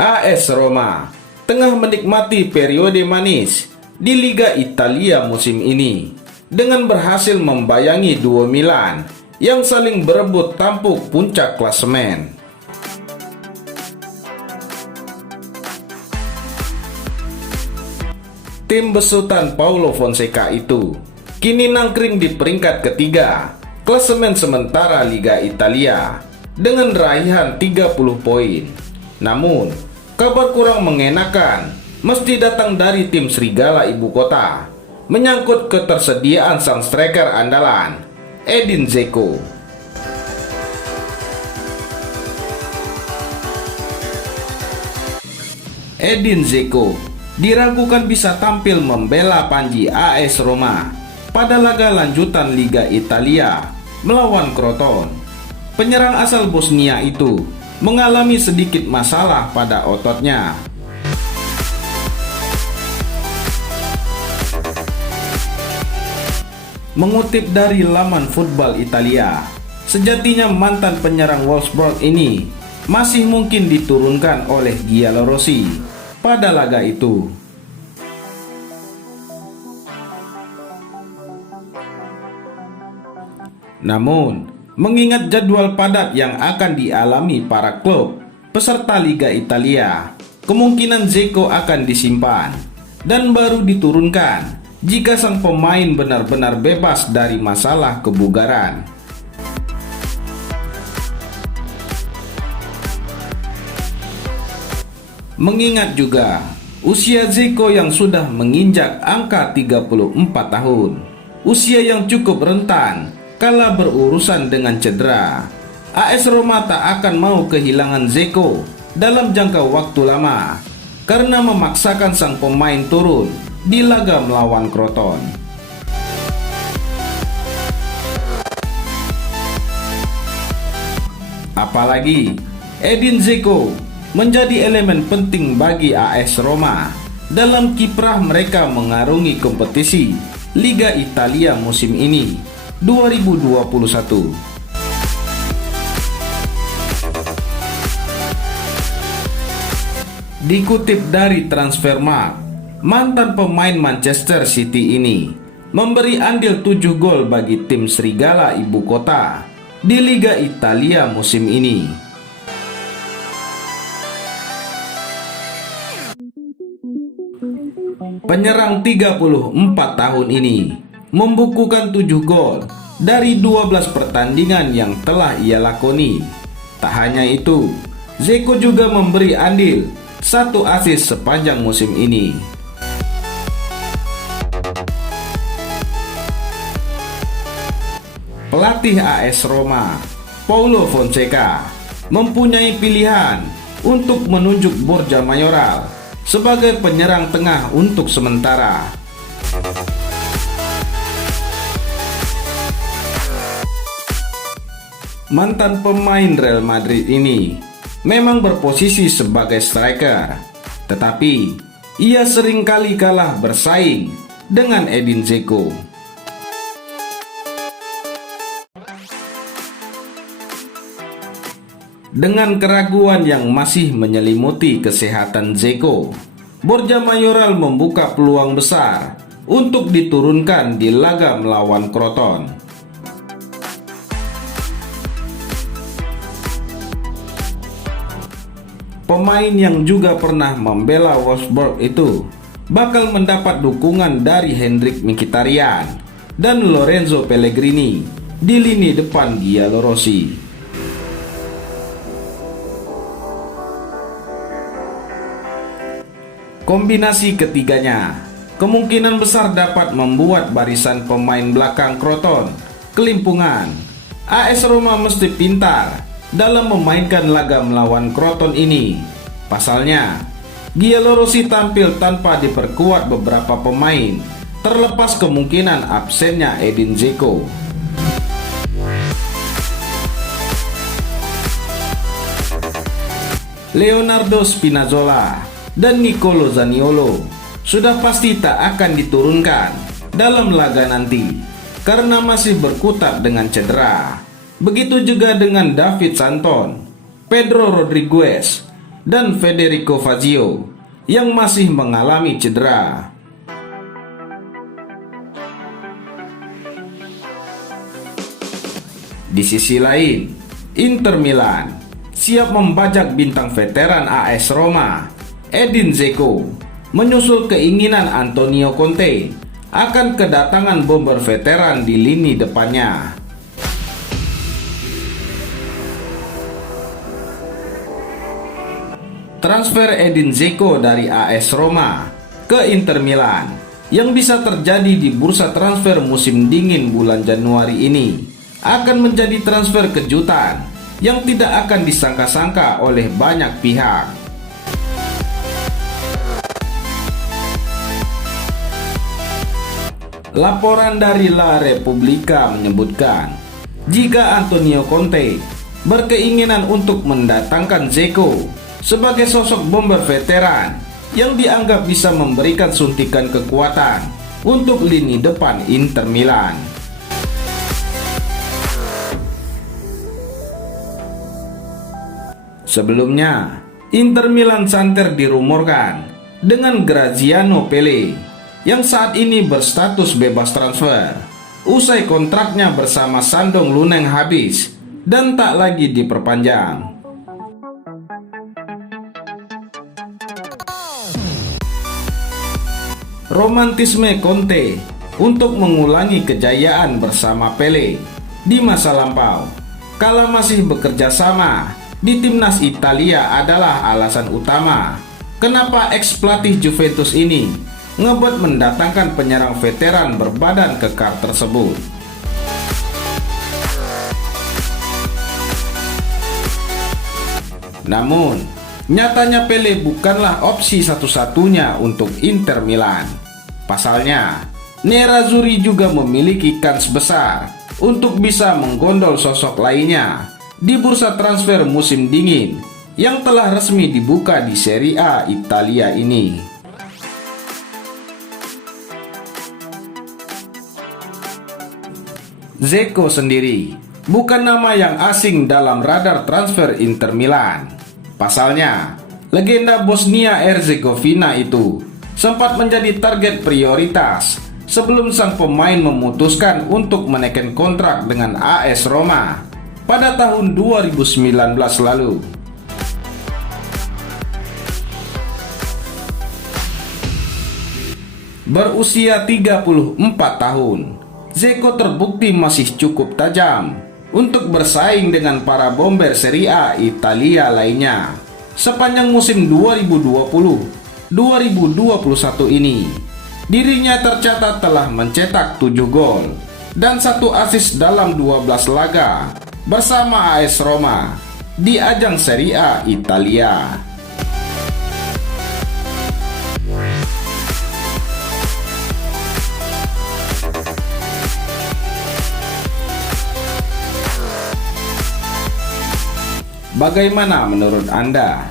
AS Roma tengah menikmati periode manis di Liga Italia musim ini dengan berhasil membayangi duo Milan yang saling berebut tampuk puncak klasemen. Tim besutan Paulo Fonseca itu kini nangkring di peringkat ketiga klasemen sementara Liga Italia dengan raihan 30 poin. Namun, kabar kurang mengenakan mesti datang dari tim Serigala Ibu Kota menyangkut ketersediaan sang striker andalan, Edin Dzeko. Edin Dzeko diragukan bisa tampil membela Panji AS Roma pada laga lanjutan Liga Italia melawan Crotone. Penyerang asal Bosnia itu mengalami sedikit masalah pada ototnya. Mengutip dari laman Football Italia, sejatinya mantan penyerang Wolfsburg ini masih mungkin diturunkan oleh Giallorossi pada laga itu. Namun, mengingat jadwal padat yang akan dialami para klub peserta Liga Italia, kemungkinan Dzeko akan disimpan dan baru diturunkan jika sang pemain benar-benar bebas dari masalah kebugaran. Mengingat juga usia Dzeko yang sudah menginjak angka 34 tahun, usia yang cukup rentan kala berurusan dengan cedera. AS Roma tak akan mau kehilangan Dzeko dalam jangka waktu lama karena memaksakan sang pemain turun di laga melawan Crotone. Apalagi Edin Dzeko menjadi elemen penting bagi AS Roma dalam kiprah mereka mengarungi kompetisi Liga Italia musim ini 2021. Dikutip dari Transfermarkt, mantan pemain Manchester City ini memberi andil 7 gol bagi tim Serigala Ibu Kota di Liga Italia musim ini. Penyerang 34 tahun ini membukukan 7 gol dari 12 pertandingan yang telah ia lakoni. Tak hanya itu, Dzeko juga memberi andil 1 assist sepanjang musim ini. Pelatih AS Roma, Paulo Fonseca, mempunyai pilihan untuk menunjuk Borja Mayoral sebagai penyerang tengah untuk sementara. Mantan pemain Real Madrid ini memang berposisi sebagai striker, tetapi ia seringkali kalah bersaing dengan Edin Dzeko. Dengan keraguan yang masih menyelimuti kesehatan Dzeko, Borja Mayoral membuka peluang besar untuk diturunkan di laga melawan Crotone. Pemain yang juga pernah membela Wolfsburg itu bakal mendapat dukungan dari Hendrik Mkhitaryan dan Lorenzo Pellegrini di lini depan Giallorossi. Kombinasi ketiganya kemungkinan besar dapat membuat barisan pemain belakang Crotone kelimpungan. AS Roma mesti pintar dalam memainkan laga melawan Crotone ini. Pasalnya, Giallorossi tampil tanpa diperkuat beberapa pemain, terlepas kemungkinan absennya Edin Dzeko. Leonardo Spinazzola dan Nicolo Zaniolo sudah pasti tak akan diturunkan dalam laga nanti karena masih berkutat dengan cedera. Begitu juga dengan David Santon, Pedro Rodriguez, dan Federico Fazio yang masih mengalami cedera. Di sisi lain, Inter Milan siap membajak bintang veteran AS Roma, Edin Dzeko, menyusul keinginan Antonio Conte akan kedatangan bomber veteran di lini depannya. Transfer Edin Dzeko dari AS Roma ke Inter Milan yang bisa terjadi di bursa transfer musim dingin bulan Januari ini akan menjadi transfer kejutan yang tidak akan disangka-sangka oleh banyak pihak. Laporan dari La Repubblica menyebutkan, jika Antonio Conte berkeinginan untuk mendatangkan Dzeko sebagai sosok bomber veteran yang dianggap bisa memberikan suntikan kekuatan untuk lini depan Inter Milan. Sebelumnya, Inter Milan santer dirumorkan dengan Graziano Pelle yang saat ini berstatus bebas transfer usai kontraknya bersama Shandong Luneng habis dan tak lagi diperpanjang. Romantisme Conte untuk mengulangi kejayaan bersama Pelle di masa lampau kala masih bekerja sama di timnas Italia adalah alasan utama kenapa ex-pelatih Juventus ini ngebet mendatangkan penyerang veteran berbadan kekar tersebut. Namun, nyatanya Pelle bukanlah opsi satu-satunya untuk Inter Milan. Pasalnya, Nerazzurri juga memiliki kans besar untuk bisa menggondol sosok lainnya di bursa transfer musim dingin yang telah resmi dibuka di Serie A Italia ini. Dzeko sendiri bukan nama yang asing dalam radar transfer Inter Milan. Pasalnya, legenda Bosnia-Herzegovina itu sempat menjadi target prioritas sebelum sang pemain memutuskan untuk menaikkan kontrak dengan AS Roma pada tahun 2019 lalu. Berusia 34 tahun, Dzeko terbukti masih cukup tajam untuk bersaing dengan para bomber Serie A Italia lainnya. Sepanjang musim 2020-2021 ini, dirinya tercatat telah mencetak 7 gol dan 1 assist dalam 12 laga bersama AS Roma di ajang Serie A Italia. Bagaimana menurut Anda?